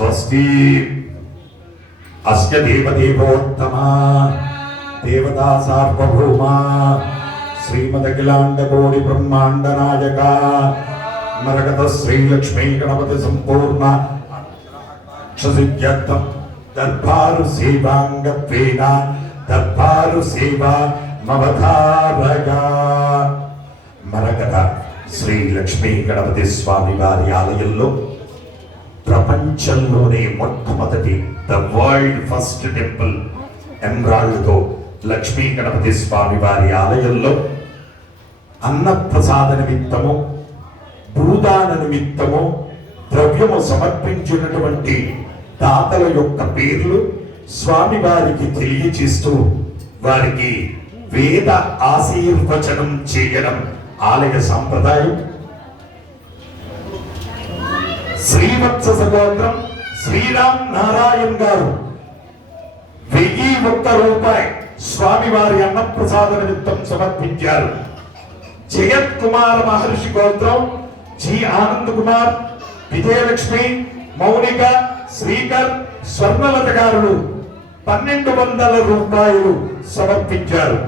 స్వస్తి అస్య దేవదేవోత్తమా దేవతా సార్వభౌమా శ్రీమదఖిలాండకోటి బ్రహ్మాండ నాయక మరకత శ్రీలక్ష్మీ గణపతి సంపూర్ణ సిద్ధ్యర్థం దర్బారు సేవాంగత్వేన దర్బారు సేవా మవధారగా. మరకత శ్రీ లక్ష్మీ గణపతి స్వామి వారి ఆలయంలో ప్రపంచంలోనే మొట్టమొదటి ద వరల్డ్ ఫస్ట్ టెంపుల్ ఎమరాల్డ్తో లక్ష్మీ గణపతి స్వామి వారి ఆలయంలో అన్నప్రసాద నిమిత్తము భూదాన నిమిత్తము ద్రవ్యము సమర్పించినటువంటి దాతల యొక్క పేర్లు స్వామివారికి తెలియచేస్తూ వారికి వేద ఆశీర్వచనం చేయడం ఆలయ సంప్రదాయం. శ్రీవత్స సగోత్రం శ్రీరామ్ నారాయణ్ గారు 1001 రూపాయి స్వామివారి అన్నప్రసాద నిమిత్తం సమర్పించారు. జగత్ కుమార్ మహర్షి గోత్రం జి ఆనంద్ కుమార్, విజయలక్ష్మి, మౌనిక, శ్రీకర్, స్వర్ణలత గారు 1200 రూపాయలు సమర్పించారు.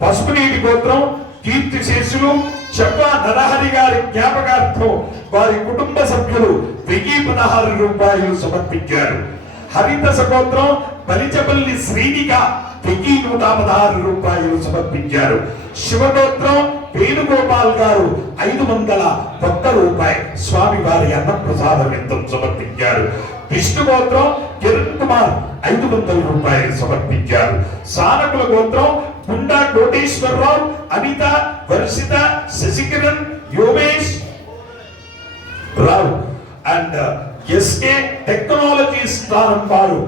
పసుపునీటి గోత్రం కీర్తిశేషులు చెప్పా నరహరి గారి జ్ఞాపకార్థం వారి కుటుంబ సభ్యులు 1016 రూపాయలు సమర్పించారు. హరిత సగోత్రం బలిచపల్లి శ్రీనిక 1116 రూపాయలు సమర్పించారు. శివగోత్రం వేణుగోపాల్ గారు 501 రూపాయలు స్వామి వారి అన్నప్రసాద నిమిత్తం సమర్పించారు. విష్ణుగోత్రం కిరణ్ కుమార్ 500 రూపాయలు సమర్పించారు. సానకుల గోత్రం గుండా కోటేశ్వరరావు, అనిత, వర్షిత, శశికిరణ్, యోగేష్ రావు అండ్ ఎస్కే టెక్నాలజీ స్థానం వారు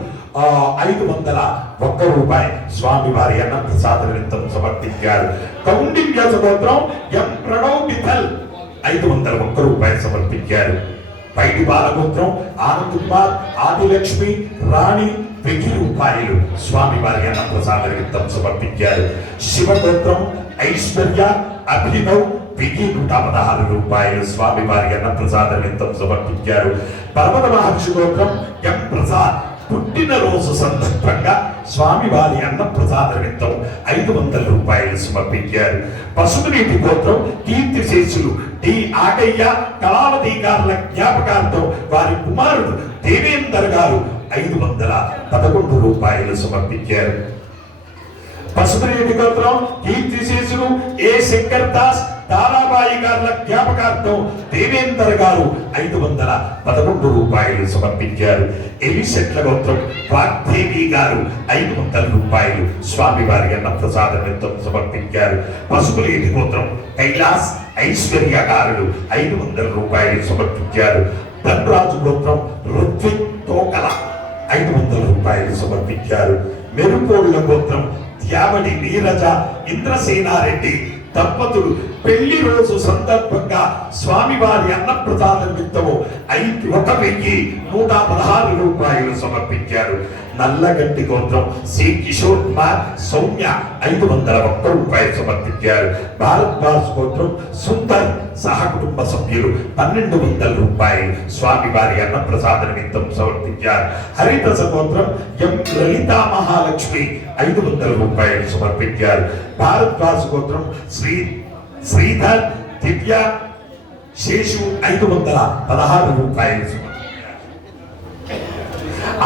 501 రూపాయలు స్వామి వారి అన్నప్రసాద నిమిత్తం సమర్పించారు. కౌండిన్య గోత్రం ఎం ప్రణవ్ మిథల్ 501 రూపాయలు సమర్పించారు. పైడి బాలగోత్రం ఆనంద్ కుమార్, ఆదిలక్ష్మి, రాణి 1000 రూపాయలు స్వామి వారి అన్నప్రసాద నిమిత్తం సమర్పించారు. శివగోత్రం ఐశ్వర్య, అభినవ్ 1116 రూపాయలు స్వామి వారి అన్నప్రసాద నిమిత్తం సమర్పించారు. పర్వత మహర్షి గోత్రం ఎం ప్రసాద్ పుట్టినరోజు సందర్భంగా స్వామి వారి అన్నప్రసాద నిమిత్తం 500 రూపాయలు సమర్పించారు. పసుపునీటి గోత్రం కీర్తిశేషులు డి ఆగయ్య, కళావతి గారుల జ్ఞాపకార్థం వారి కుమారుడు దేవేందర్ గారు 511 రూపాయలు సమర్పించారు. పసుపునీటి గోత్రం కీర్తిశేషులు ఏ శంకర్ దాస్, తారాబాయి గారుల జ్ఞాపకార్థం దేవేందర్ గారు 511 రూపాయలు సమర్పించారు. ఎలిశెట్ల గోత్రం వాగ్దేవి గారు 500 రూపాయలు స్వామి వారి అన్నప్రసాద నిమిత్తం సమర్పించారు. పసుపులేటి గోత్రం కైలాస్, ఐశ్వర్య గారు 500 రూపాయలు సమర్పించారు. ధనరాజు గోత్రం రుత్విక్ తోకల 500 రూపాయలు సమర్పించారు. మెరుపోళ్ల గోత్రం త్యావడి నీరజ, ఇంద్రసేనారెడ్డి దంపతులు పెళ్లి రోజు సందర్భంగా స్వామివారి అన్నప్రసాద నిమిత్తము 1116 రూపాయలు సమర్పించారు. నల్లగడ్డి గోత్రం సి కిషోర్ కుమార్, సౌమ్య 501 రూపాయలు సమర్పించారు. భారత్ దాస్ గోత్రం సుందర్ సహ కుటుంబ సభ్యులు 1200 రూపాయలు స్వామి వారి అన్నప్రసాద నిమిత్తం సమర్పించారు. హరిదాస గోత్రం ఎం లలితా మహాలక్ష్మి 500 రూపాయలు సమర్పించారు. భారత్ దాస్ గోత్రం శ్రీధర్, దివ్య, శేషు 516 రూపాయలు సమర్పించారు.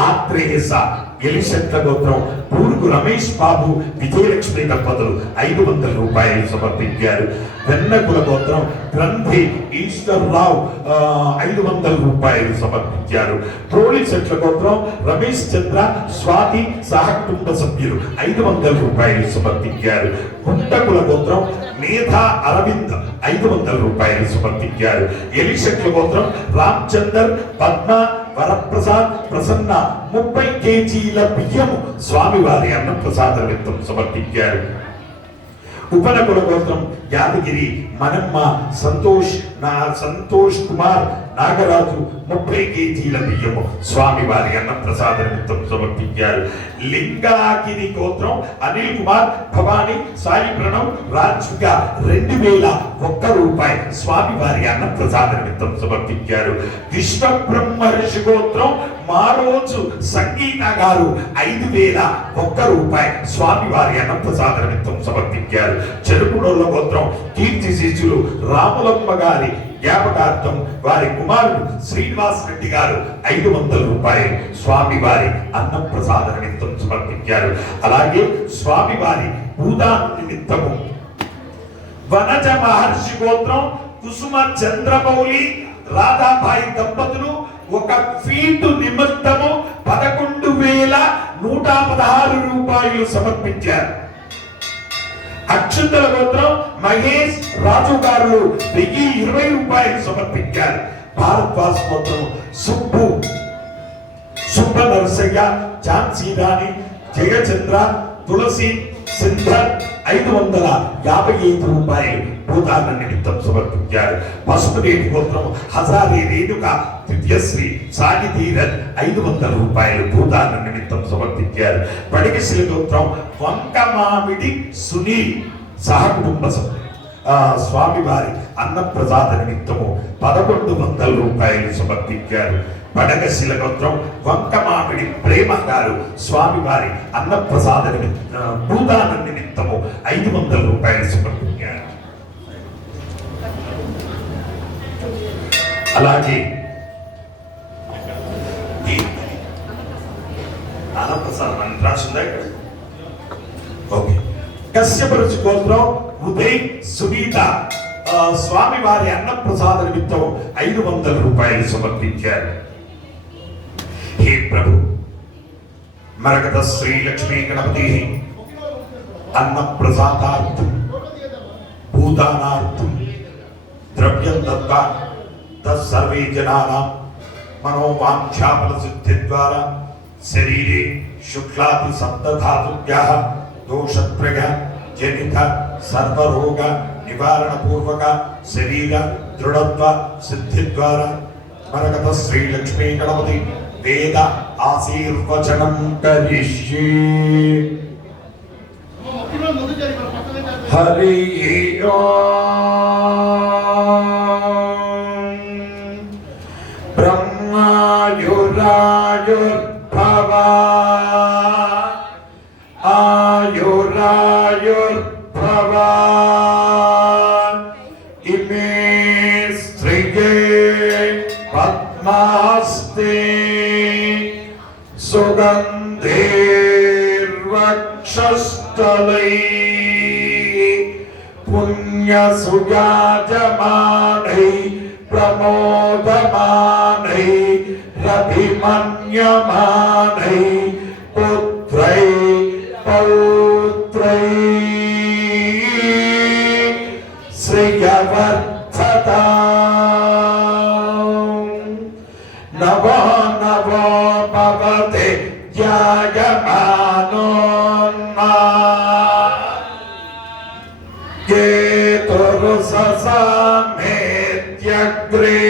ఆత్రేయస ఎలిశెట్ల గోత్రం పూర్గు రమేష్ బాబు, విజయలక్ష్మి దంపతులు 500 రూపాయలు సమర్పించారు. వెన్నకుల గోత్రం గ్రంథి ఈశ్వర్రావు 500 రూపాయలు సమర్పించారు. ప్రోళిశెట్ల గోత్రం రమేష్ చంద్ర, స్వాతి సహ కుటుంబ సభ్యులు 500 రూపాయలు సమర్పించారు. కుంటకుల గోత్రం మేధా అరవింద్ 500 రూపాయలు సమర్పించారు. ఎలిశెట్ల గోత్రం రామచందర్, పద్మ, వరప్రసాద్, ప్రసన్న 30 కేజీల బియ్యము స్వామివారి అన్నప్రసాద నిమిత్తం సమర్పించారు. ఉపనకుల గోత్రం యాదగిరి, మనమ్మ, సంతోష్, నా సంతోష్ కుమార్ నాగరాజు 30 కేజీల బియ్యము స్వామి వారి అన్న ప్రసాద నిమిత్తం సమర్పించారు. లింగాగిరి గోత్రం అనిల్ కుమార్ భవానీ సాయి ప్రణవ్ రాజుగా 2001 రూపాయి స్వామి వారి అన్న ప్రసాద నిమిత్తం సమర్పించారు. విశ్వ బ్రహ్మర్షి గోత్రం మారోజు సంగీత గారు 5001 రూపాయి స్వామి వారి అన్న ప్రసాద నిమిత్తం సమర్పించారు. చెరుకుడోళ్ళ గోత్రం కీర్తి శిష్యులు రాములమ్మ గారి జ్ఞాపకార్థం వారి కుమారుడు శ్రీనివాస్ రెడ్డి గారు 500 రూపాయలు స్వామి వారి అన్న ప్రసాద నిమిత్తం సమర్పించారు. అలాగే స్వామి వారి భూదాన నిమిత్తము వనజ మహర్షి గోత్రం కుసుమ చంద్రమౌళి రాధాబాయి దంపతులు 1 ఫీటు నిమిత్తము 11,116 రూపాయలు సమర్పించారు. అక్షంతల గోత్రం మహేష్ రాజు గారు 1020 రూపాయలు సమర్పించారు. భారద్వాజ్ గోత్రం సుబ్బ నరసయ్య ఝాన్సీ రాణి జయచంద్ర తులసి సింధర్ 555 రూపాయలు భూదాన నిమిత్తం సమర్పించారు. పసుపునేటి గోత్రం హజారి రేణుక దివ్యశ్రీ సాగి ధీరన్ 500 రూపాయలు భూదాన నిమిత్తం సమర్పించారు. పడిగిసిల గోత్రం వంకమామిడి సునీల్ సహకుటుంబ స్వామి వారి అన్న ప్రసాద నిమిత్తము 1100 రూపాయలు సమర్పించారు. పడగశిల గోత్రం వంకమామిడి ప్రేమ గారు స్వామి వారి అన్న ప్రసాద భూదాన నిమిత్తము 500 రూపాయలు సమర్పించారు. అలాగే అన్నప్రసాదం అని రాసిందా ఇక్కడ? ఓకే. కశ్యపరుచు గోత్రం ఉదయ్ సునీత స్వామి వారి అన్న ప్రసాద నిమిత్తం 500 రూపాయలు సమర్పించారు. హే ప్రభు, మరకత శ్రీ లక్ష్మీ గణపతి అన్న ప్రసాదార్థం భూదానార్థం ద్రవ్యం దత్తా తత్సర్వే జనానాం మనోవాంఛాఫల సిద్ధి ద్వారా శరీరే శుక్లాది సప్తధాతుభ్యః దోషత్రయ జనిత సర్వరోగ నివారణ పూర్వక శరీర దృఢత్వ సిద్ధి ద్వారా మరకత శ్రీ లక్ష్మీ గణపతి వేద ఆశీర్వచనం కరిష్యే. హరి ఓం. బ్రహ్మాయురాయుర్భవ ఆయురాయుర్భవ ఇమే శ్రీగే పద్మాస్తే సుగంధేర్వక్షస్థలై పుణ్యసుజాజమానై ప్రమోదమానై రభిమన్యమానై పుత్రై పౌత్రై శ్రియవర్ధతా నవో నవో భవతే ధ్యాయమానోన్మా కేతురుససామేత్యగ్రే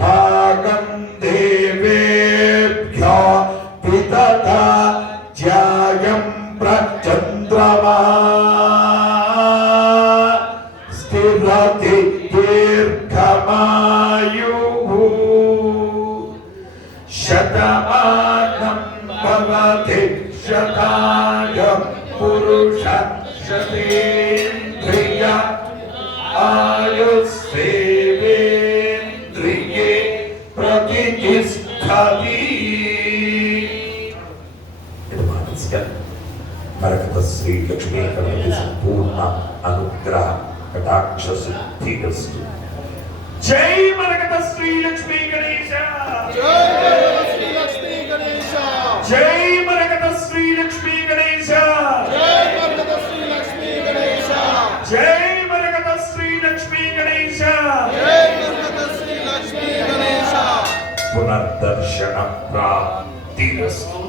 భాగం దేవేభ్యో విదదా ధ్యాయం ప్రచంద్రమా స్థిరతి దీర్ఘమాయుః శతమానం భవతి శతాయ పురుష శతేంద్రియ ఆయుస్సేవేంద్రియే ప్రతిష్ఠతి. మరకత శ్రీ లక్ష్మీ గణపతి సంపూర్ణ అనుగ్రహ కటాక్ష సిద్ధిరస్తు. జై మరకత శ్రీ లక్ష్మీ గణేశ. జై మరకత శ్రీ లక్ష్మీ గణేశ. జై మరకత శ్రీ లక్ష్మీ గణేశ. పునర్దర్శన ప్రాప్తిరస్తు.